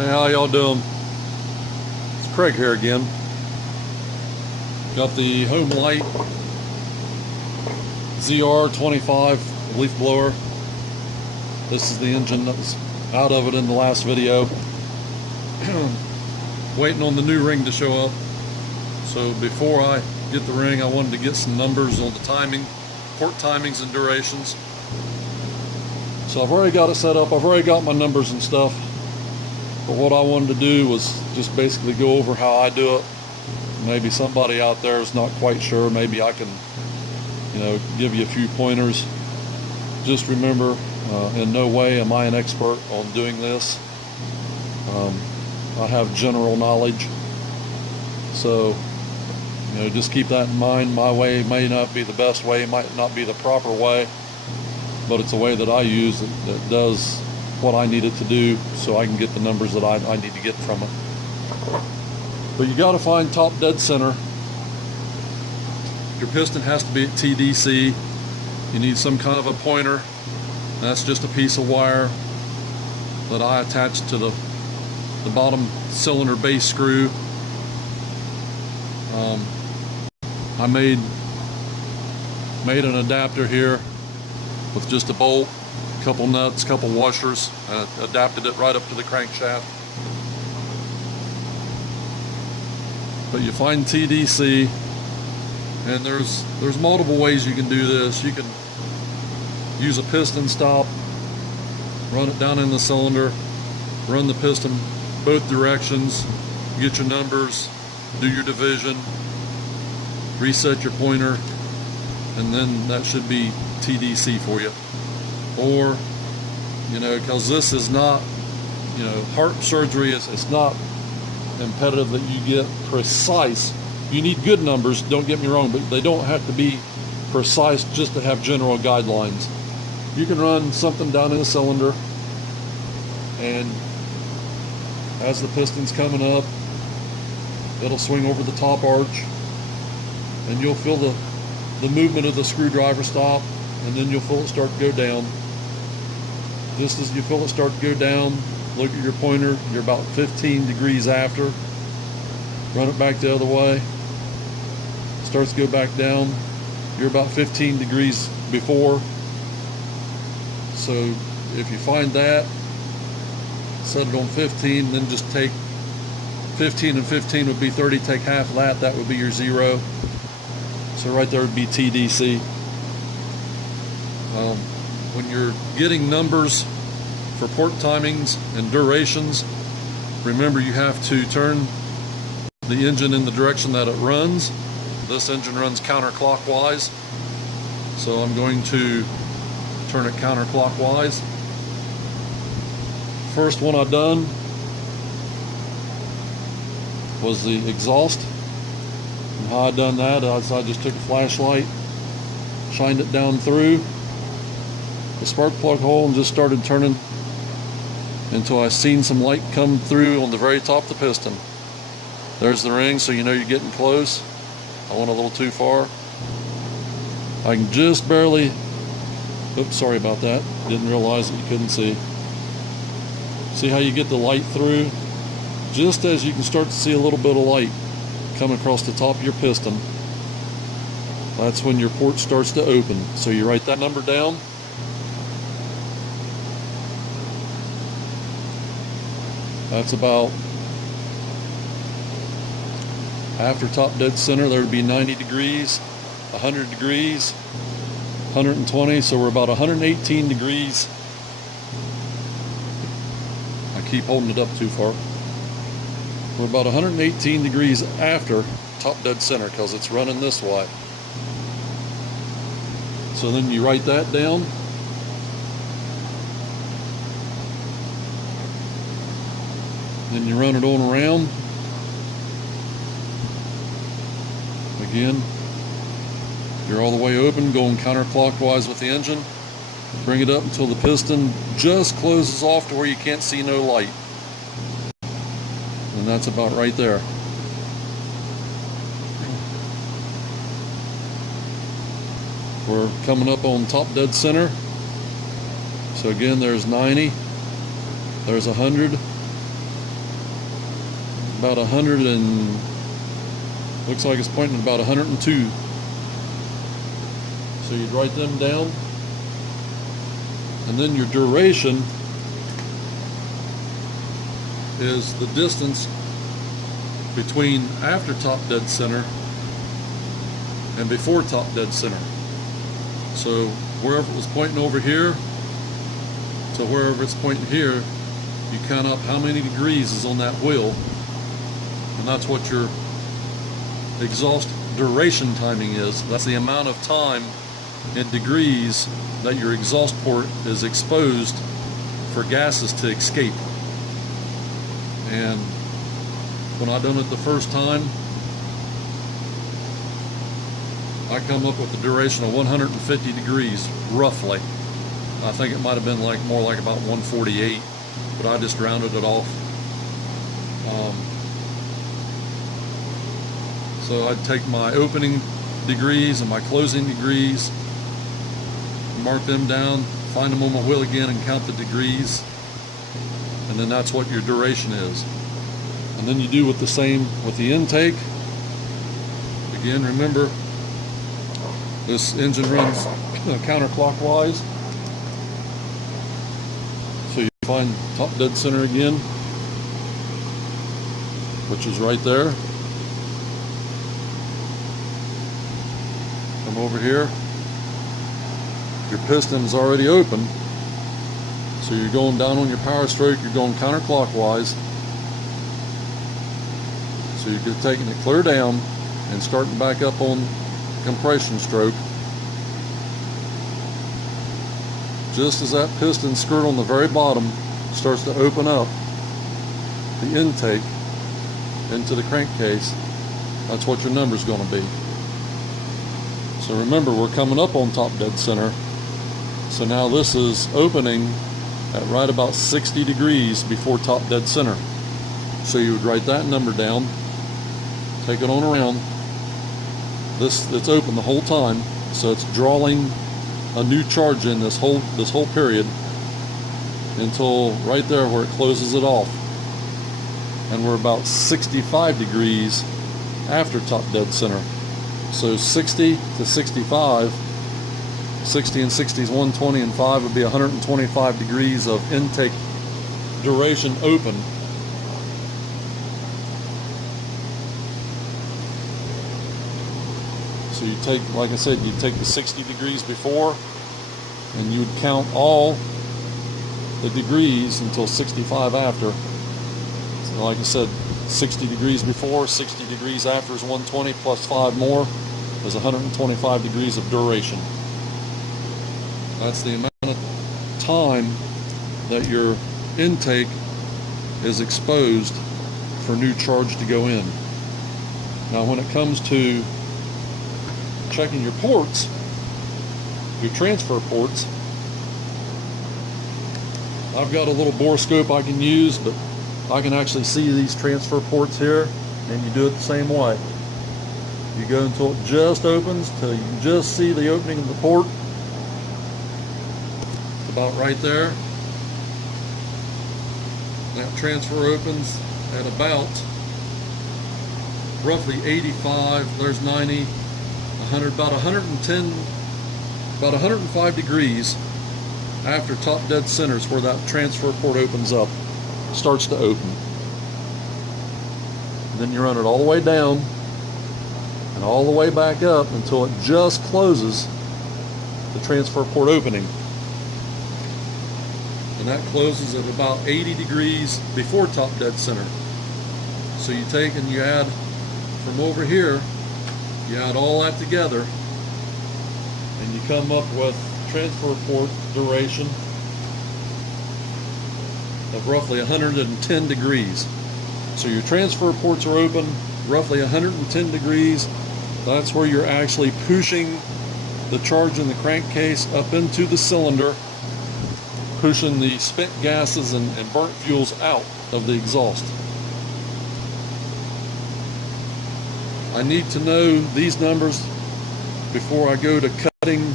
Hey, how y'all doing? It's Craig here again. Got the Homelite Zr25 leaf blower. This is the engine that was out of it in the last video. Waiting on the new ring to show up. So before I get the ring, I wanted to get some numbers on the timing, port timings and durations. So I've already got it set up. I've already got my numbers and stuff. But what I wanted to do was just basically go over how I do it. Maybe somebody out there is not quite sure. Maybe I can, give you a few pointers. Just remember, in no way am I an expert on doing this. I have general knowledge. So, just keep that in mind. My way may not be the best way, might not be the proper way, but it's a way that I use that does what I need it to do so I can get the numbers that I need to get from it. But you got to find top dead center. Your piston has to be at TDC. You need some kind of a pointer. That's just a piece of wire that I attach to the bottom cylinder base screw. I made an adapter here with just a bolt, a couple nuts, a couple washers, and adapted it right up to the crankshaft. But you find TDC, and there's multiple ways you can do this. You can use a piston stop, run it down in the cylinder, run the piston both directions, get your numbers, do your division, reset your pointer, and then that should be TDC for you. Or, because this is not, heart surgery it's not imperative that you get precise. You need good numbers, don't get me wrong, but they don't have to be precise just to have general guidelines. You can run something down in a cylinder, and as the piston's coming up, it'll swing over the top arch, and you'll feel the movement of the screwdriver stop, and then you'll feel it start to go down. Just as you feel it start to go down, look at your pointer. You're about 15 degrees after. Run it back the other way. Starts to go back down. You're about 15 degrees before. So if you find that, set it on 15, then just take 15 and 15 would be 30. Take half of that. That would be your zero. So right there would be TDC. When you're getting numbers for port timings and durations, remember you have to turn the engine in the direction that it runs. This engine runs counterclockwise, so I'm going to turn it counterclockwise. First one I done was the exhaust. And how I done that is I just took a flashlight, shined it down through the spark plug hole, and just started turning until I seen some light come through on the very top of the piston. There's the ring, so you're getting close. I went a little too far. I can just barely, oops, sorry about that. Didn't realize that you couldn't see. See how you get the light through? Just as you can start to see a little bit of light come across the top of your piston, that's when your port starts to open. So you write that number down. That's about, after top dead center, there would be 90 degrees, 100 degrees, 120, so we're about 118 degrees. I keep holding it up too far. We're about 118 degrees after top dead center because it's running this way. So then you write that down. Then you run it on around. Again, you're all the way open, going counterclockwise with the engine. Bring it up until the piston just closes off to where you can't see no light. And that's about right there. We're coming up on top dead center. So again, there's 90, there's 100, about 100 and looks like it's pointing at about 102. So you'd write them down, and then your duration is the distance between after top dead center and before top dead center. So wherever it was pointing over here to wherever it's pointing here, you count up how many degrees is on that wheel, and that's what your exhaust duration timing is. That's the amount of time in degrees that your exhaust port is exposed for gases to escape. And when I done it the first time, I come up with the duration of 150 degrees, roughly. I think it might have been like more like about 148, but I just rounded it off. So I'd take my opening degrees and my closing degrees, mark them down, find them on my wheel again and count the degrees, and then that's what your duration is. And then you do with the same with the intake. Again, remember, this engine runs counterclockwise. So you find top dead center again, which is right there. Come over here. Your piston's already open. So you're going down on your power stroke, you're going counterclockwise. So you're taking it clear down and starting back up on compression stroke. Just as that piston skirt on the very bottom starts to open up the intake into the crankcase, that's what your number's going to be. So remember, we're coming up on top dead center. So now this is opening at right about 60 degrees before top dead center. So you would write that number down, take it on around. It's open the whole time, so it's drawing a new charge in this whole period until right there where it closes it off. And we're about 65 degrees after top dead center. So 60 to 65, 60 and 60 is 120, and 5 would be 125 degrees of intake duration open. So you take, like I said, you take the 60 degrees before, and you would count all the degrees until 65 after. So like I said, 60 degrees before, 60 degrees after is 120, plus 5 more is 125 degrees of duration. That's the amount of time that your intake is exposed for new charge to go in. Now when it comes to checking your ports, your transfer ports, I've got a little borescope I can use, but I can actually see these transfer ports here, and you do it the same way. You go until it just opens, till you can just see the opening of the port. It's about right there. That transfer opens at about roughly 85, there's 90, 100, about 110, about 105 degrees after top dead center is where that transfer port opens up, starts to open. And then you run it all the way down and all the way back up until it just closes the transfer port opening. And that closes at about 80 degrees before top dead center. So you take and you add from over here, you add all that together, and you come up with transfer port duration of roughly 110 degrees. So your transfer ports are open roughly 110 degrees. That's where you're actually pushing the charge in the crankcase up into the cylinder, pushing the spent gases and burnt fuels out of the exhaust. I need to know these numbers before I go to cutting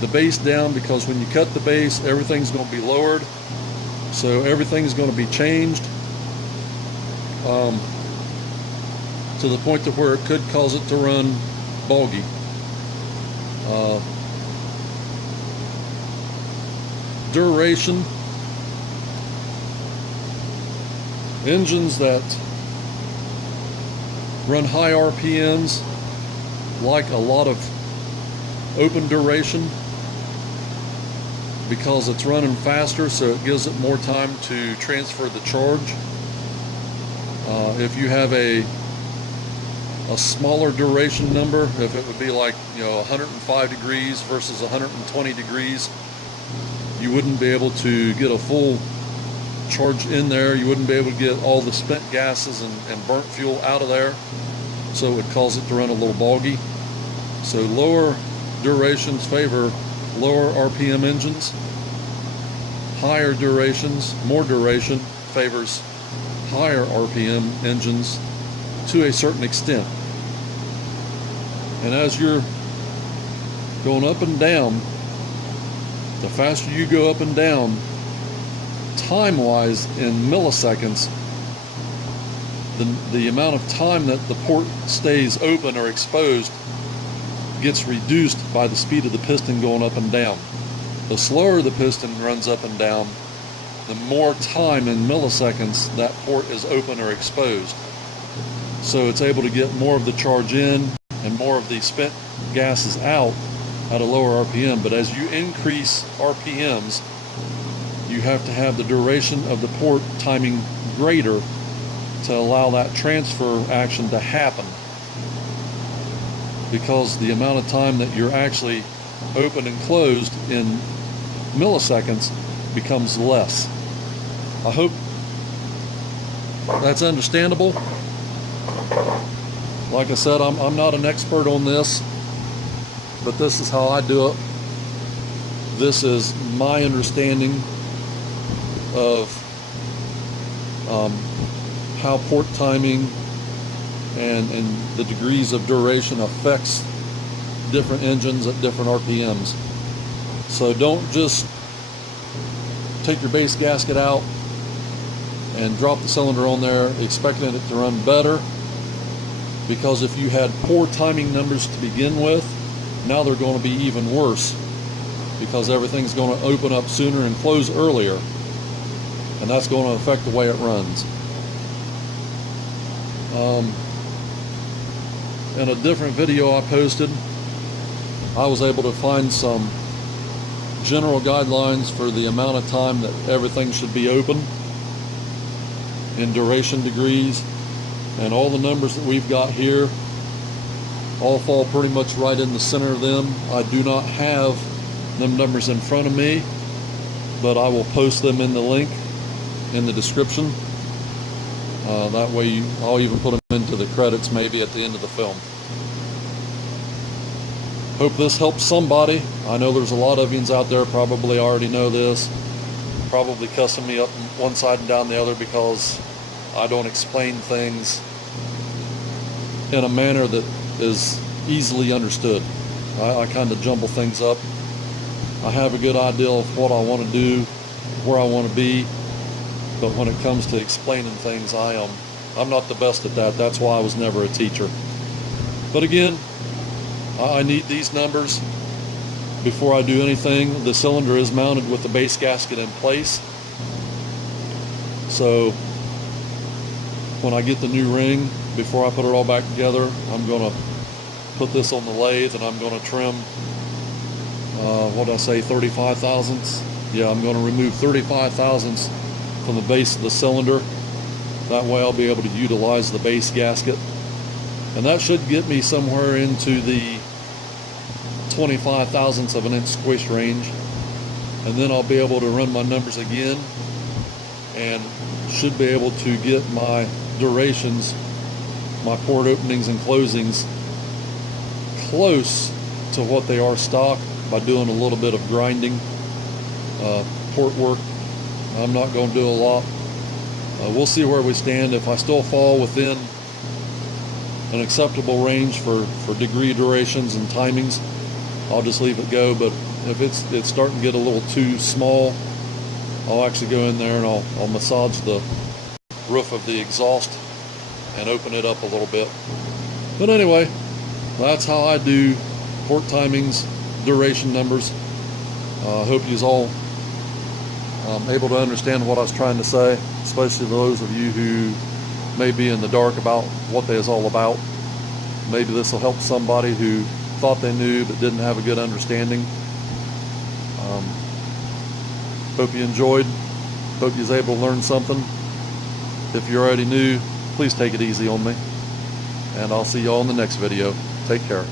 the base down, because when you cut the base, everything's going to be lowered, so everything's going to be changed. to the point to where it could cause it to run boggy. Duration. Engines that run high RPMs like a lot of open duration because it's running faster, so it gives it more time to transfer the charge. If you have a smaller duration number, if it would be like 105 degrees versus 120 degrees, you wouldn't be able to get a full charge in there. You wouldn't be able to get all the spent gases and burnt fuel out of there, so it would cause it to run a little boggy. So lower durations favor lower RPM engines. Higher durations, more duration, favors higher RPM engines to a certain extent. And as you're going up and down, the faster you go up and down, time-wise in milliseconds, the amount of time that the port stays open or exposed gets reduced by the speed of the piston going up and down. The slower the piston runs up and down, the more time in milliseconds that port is open or exposed. So it's able to get more of the charge in and more of the spent gases out at a lower RPM. But as you increase RPMs, you have to have the duration of the port timing greater to allow that transfer action to happen, because the amount of time that you're actually open and closed in milliseconds becomes less. I hope that's understandable. Like I said, I'm not an expert on this, but this is how I do it. This is my understanding of how port timing and the degrees of duration affects different engines at different RPMs. So don't just take your base gasket out and drop the cylinder on there expecting it to run better, because if you had poor timing numbers to begin with, now they're going to be even worse, because everything's going to open up sooner and close earlier, and that's going to affect the way it runs. In a different video I posted, I was able to find some general guidelines for the amount of time that everything should be open in duration degrees, and all the numbers that we've got here all fall pretty much right in the center of them. I do not have them numbers in front of me, but I will post them in the link in the description. That way I'll even put them into the credits maybe at the end of the film. Hope this helps somebody. I know there's a lot of yous out there probably already know this, probably cussing me up one side and down the other because I don't explain things in a manner that is easily understood. I kind of jumble things up. I have a good idea of what I want to do, where I want to be, but when it comes to explaining things, I'm not the best at that. That's why I was never a teacher. But again, I need these numbers before I do anything. The cylinder is mounted with the base gasket in place, so when I get the new ring, before I put it all back together, I'm going to put this on the lathe and I'm going to trim, what did I say, 35 thousandths? Yeah, I'm going to remove 35 thousandths from the base of the cylinder. That way I'll be able to utilize the base gasket. And that should get me somewhere into the 25 thousandths of an inch squish range. And then I'll be able to run my numbers again and should be able to get my durations, my port openings and closings, close to what they are stock by doing a little bit of grinding, port work. I'm not going to do a lot. We'll see where we stand. If I still fall within an acceptable range for degree durations and timings, I'll just leave it go. But if it's starting to get a little too small, I'll actually go in there and I'll massage the roof of the exhaust and open it up a little bit. But anyway, that's how I do port timings, duration numbers. I hope you's all able to understand what I was trying to say, especially those of you who may be in the dark about what they is all about. Maybe this will help somebody who thought they knew but didn't have a good understanding. Hope you enjoyed. Hope you was able to learn something. If you already knew, please take it easy on me. And I'll see you all in the next video. Take care.